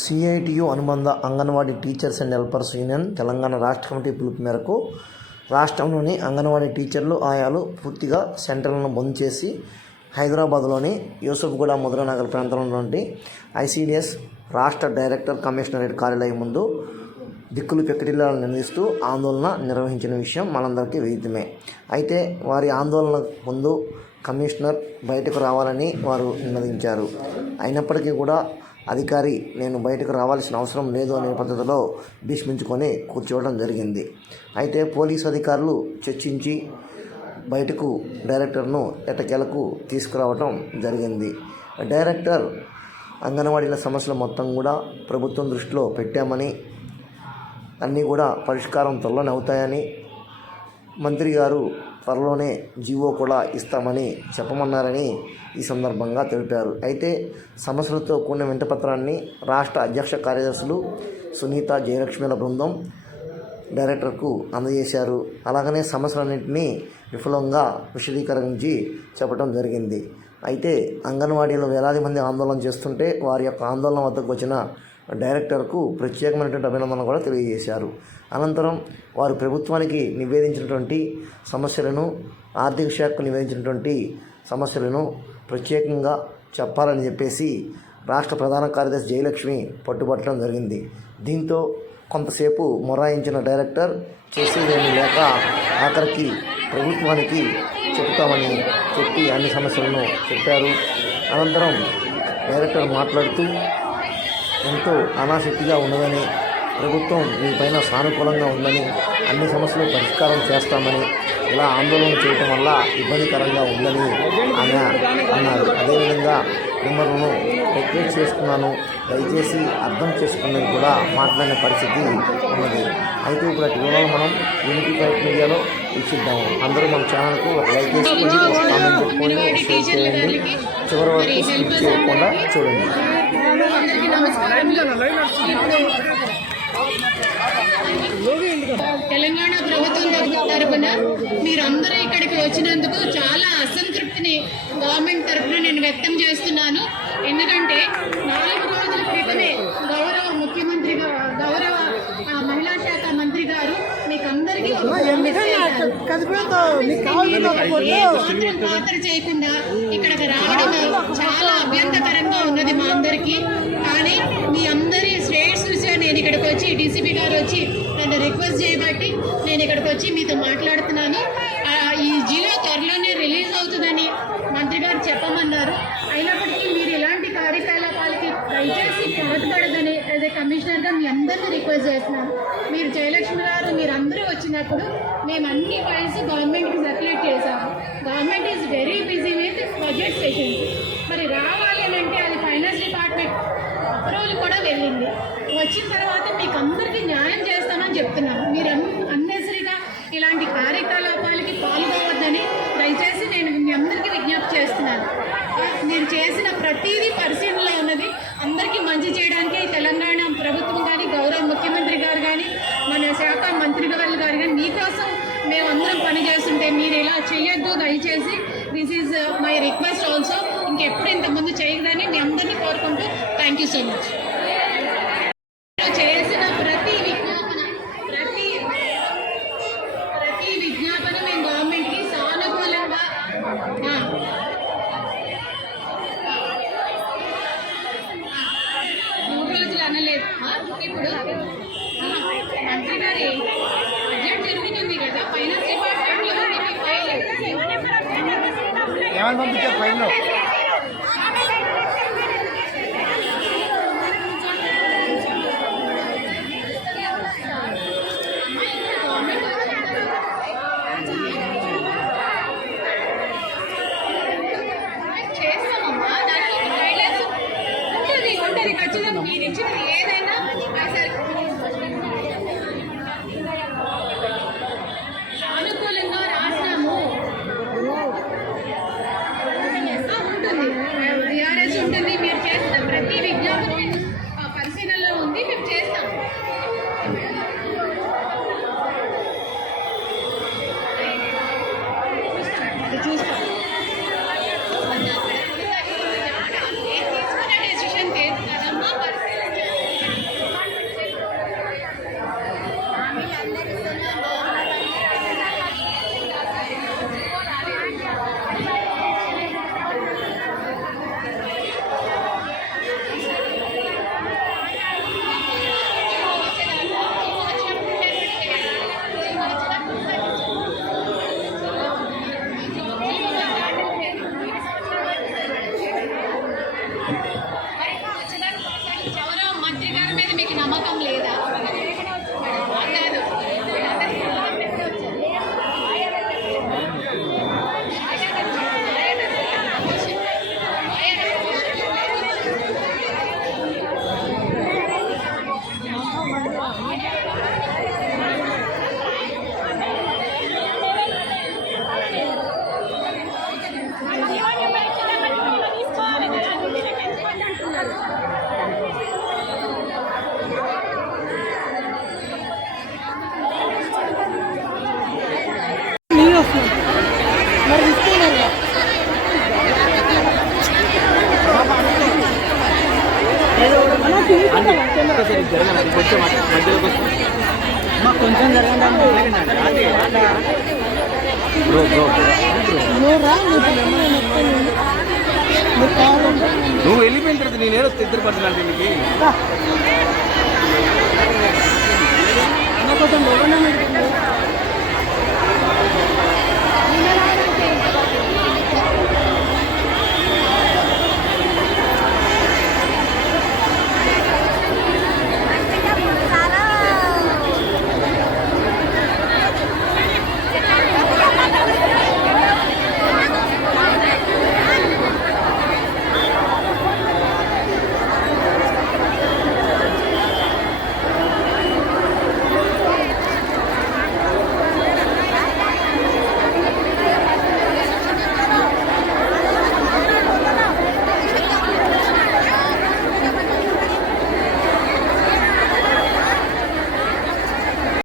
CITU అనుబంధ anganwadi teachers and helpers union Telangana రాష్ట్ర committee పిలుపు మేరకు రాష్ట్రంలోని అంగన్వాడీ టీచర్లు ఆయాలు పూర్తిగా సెంటర్లను బంద్ చేసి హైదరాబాద్లోని యూసుఫ్గూడ మధురనగర్ ప్రాంతంలోని ఐసీడిఎస్ రాష్ట్ర డైరెక్టర్ కమిషనరేట్ కార్యాలయం ముందు దిక్కులు పెక్కటిల్లాలను నిలదీస్తూ ఆందోళన నిర్వహించిన విషయం మనందరికీ విదితమే అయితే వారి ఆందోళన ముందు కమిషనర్ బయటకు రావాలని వారు నినదించారు అయినప్పటికీ కూడా అధికారి నేను బయటకు రావాల్సిన అవసరం లేదు అనే పద్ధతిలో భీష్మించుకొని కూర్చోవడం జరిగింది. అయితే పోలీసు అధికారులు చర్చించి బయటకు డైరెక్టర్ను ఎటకెలకు తీసుకురావటం జరిగింది. డైరెక్టర్ అంగన్వాడీల సమస్యలు మొత్తం కూడా ప్రభుత్వం దృష్టిలో పెట్టామని అన్నీ కూడా పరిష్కారం త్వరలోనే అవుతాయని మంత్రి గారు త్వరలోనే జీవో కూడా ఇస్తామని చెప్పమన్నారని ఈ సందర్భంగా తెలిపారు. అయితే సమస్యలతో కూడిన వింటపత్రాన్ని రాష్ట్ర అధ్యక్ష కార్యదర్శులు సునీత జయలక్ష్మిల బృందం డైరెక్టర్కు అందజేశారు. అలాగనే సమస్యలన్నింటినీ విఫలంగా విశదీకరించి చెప్పడం జరిగింది. అయితే అంగన్వాడీలో వేలాది మంది ఆందోళన చేస్తుంటే వారి యొక్క ఆందోళన వద్దకు వచ్చిన డైరెక్టర్కు ప్రత్యేకమైనటువంటి అభినందన కూడా తెలియజేశారు. అనంతరం వారు ప్రభుత్వానికి నివేదించినటువంటి సమస్యలను ఆర్థిక శాఖకు నివేదించినటువంటి సమస్యలను ప్రత్యేకంగా చెప్పాలని చెప్పేసి రాష్ట్ర ప్రధాన కార్యదర్శి జయలక్ష్మి పట్టుబట్టడం జరిగింది. దీంతో కొంతసేపు మొరాయించిన డైరెక్టర్ చేసేదేమీ లేక ఆఖరికి ప్రభుత్వానికి చెప్తామని చెప్పి అన్ని సమస్యలను చెప్పారు. అనంతరం డైరెక్టర్ మాట్లాడుతూ ఎంతో అనాసక్తిగా ఉన్నదని ప్రభుత్వం మీపైన సానుకూలంగా ఉందని అన్ని సమస్యలు పరిష్కారం చేస్తామని ఇలా ఆందోళన చేయటం వల్ల ఇబ్బందికరంగా ఉందని ఆమె అన్నారు. అదేవిధంగా మిమ్మల్ని రిక్వెస్ట్ చేస్తున్నాను. దయచేసి అర్థం చేసుకున్నది కూడా మాట్లాడిన పరిస్థితి ఉన్నది. అయితే ఇప్పుడు ఇవాళ మనం యూనిటీ ఫైట్ మీడియాలో వీక్షిద్దాము. అందరూ మన ఛానల్కు ఒక లైక్ చేసుకోండి ఒక కామెంట్ పెట్టుకోండి షేర్ చేయండి. చివరి వరకు స్కిప్ చేయకుండా చూడండి అందరికీ నమస్కారం తెలంగాణ ప్రభుత్వం తరఫున మీరందరూ ఇక్కడికి వచ్చినందుకు చాలా అసంతృప్తిని గవర్నమెంట్ తరఫున నేను వ్యక్తం చేస్తున్నాను. ఎందుకంటే నాలుగు రోజుల క్రితమే గౌరవ ముఖ్యమంత్రి గౌరవ మహిళా శాఖ మంత్రి గారు మీకు అందరికీ ఖాతరు చేయకుండా ఇక్కడికి రావడం చాలా అభ్యంతకరంగా ఉన్నది మా అందరికీ. కానీ మీ అందరి స్టేట్స్ చూసా నేను ఇక్కడికి వచ్చి డీసీపీ గారు వచ్చి నన్ను రిక్వెస్ట్ చేయబట్టి నేను ఇక్కడికి వచ్చి మీతో మాట్లాడుతున్నాను. ఈ జియో త్వరలోనే రిలీజ్ అవుతుందని మంత్రి గారు చెప్పమన్నారు. అయినప్పటికీ మీరు ఇలాంటి కార్యకలాపాలకి దయచేసి పాటుపడదని యాజ్ ఏ కమిషనర్గా మీ అందరినీ రిక్వెస్ట్ చేస్తున్నాను. మీరు జయలక్ష్మి గారు మీరు అందరూ వచ్చినప్పుడు మేము అన్ని ఫైల్స్ గవర్నమెంట్కి సర్క్యులేట్ చేసాము government is very busy with budget sessions మరి రావాలి అని అంటే అది ఫైనాన్స్ డిపార్ట్మెంట్ అప్రూవల్ కూడా వెళ్ళింది. వచ్చిన తర్వాత మీకు అందరికీ న్యాయం అని చెప్తున్నాను మీరు అన్నెసరిగా ఇలాంటి కార్యకలాపాలకి పాల్గొవద్దని దయచేసి నేను మీ అందరికీ విజ్ఞప్తి చేస్తున్నాను. నేను చేసిన ప్రతిదీ పరిశీలనలో ఉన్నది అందరికీ మంచి చేయడానికి తెలంగాణ ప్రభుత్వం కానీ గౌరవ ముఖ్యమంత్రి గారు కానీ మన శాఖ మంత్రి గారు గారు కానీ మీకోసం మేమందరం పనిచేస్తుంటే మీరు ఇలా చేయొద్దు దయచేసి this is my request also ఇంకెప్పుడు ఇంతకుముందు చేయదని మీ అందరినీ కోరుకుంటూ థ్యాంక్ యూ సో మచ్ ఏమని పంపించారు కొంచెం నువ్వు వెళ్ళిపోయిన తర్వాత నేను ఏదో ఇద్దరు పడుతున్నాను దీనికి కొంచెం